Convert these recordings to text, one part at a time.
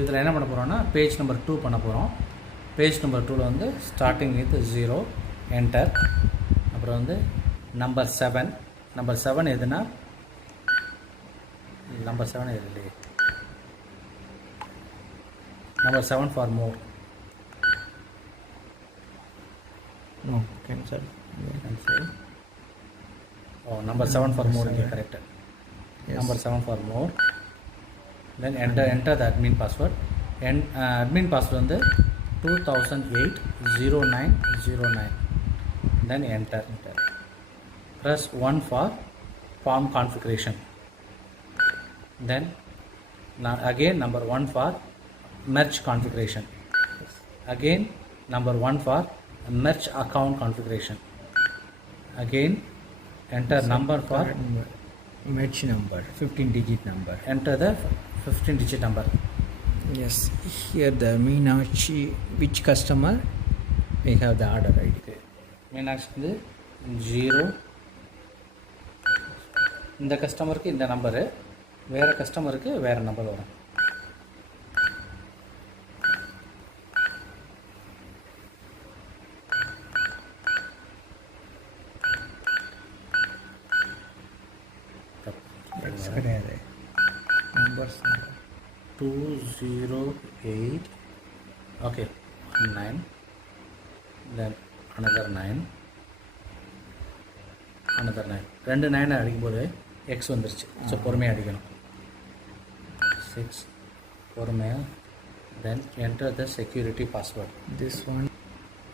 இதில் என்ன பண்ண போகிறோம்னா பேஜ் நம்பர் 2 பண்ண போகிறோம். பேஜ் நம்பர் 2ல் வந்து ஸ்டார்டிங் வித் 0 என்டர். அப்புறம் வந்து நம்பர் 7 எதுனா நம்பர் 7 எது இல்லையே. நம்பர் 7 for more. No, cancel. Oh, number 7 for more. Okay, correct. Yes. Number 7 for more. Then enter the admin password. And admin password வந்து 2008-0909. Then enter. Press 1 for form configuration. Then again number 1 for merge configuration. Again number 1 for merge account configuration. Again enter number for Merge number, 15-digit number. Enter the 15-digit number. Yes, here the Meenakshi, which customer we have the order ID. Okay. Meenakshi வந்து 0. இந்த கஸ்டமருக்கு இந்த நம்பரு, வேறு கஸ்டமருக்கு வேறு நம்பர் வரும். கிடையாது. Numbers 208. Okay, 9. Then another 9. Another 9. ரெண்டு 9 அடிக்கும்போது எக்ஸ் வந்துருச்சு. ஸோ பொறுமையாக அடிக்கணும். 6 பொறுமையாக. Then enter the security password. This one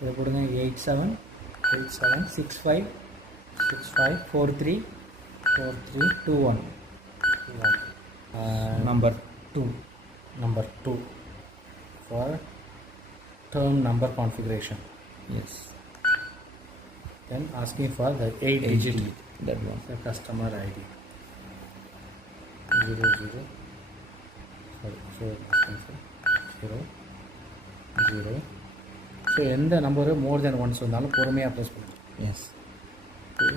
இதை கொடுங்க. 8765434321. Number 2 for term number configuration. Yes. Then asking for the 8-digit that one. the customer ID 00 ஸோ எந்த நம்பரு மோர் தென் ஒன்ஸ் வந்தாலும் பொறுமையாக ப்ரெஸ் பண்ணுங்க. Yes. 2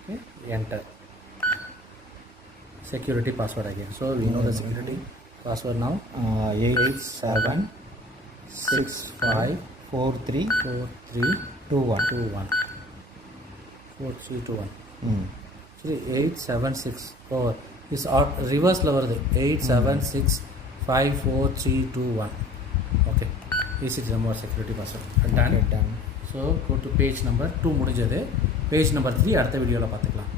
okay, enter security password again. So we know the security password now. 8765434321. 4321. 876. Oh, this reverse level 876544321. Okay, this is the more security password. Done. Okay, done. So go to page number 2 முடிஞ்சது. Page number 3 அடுத்த வீடியோவில் பார்த்துக்கலாம்.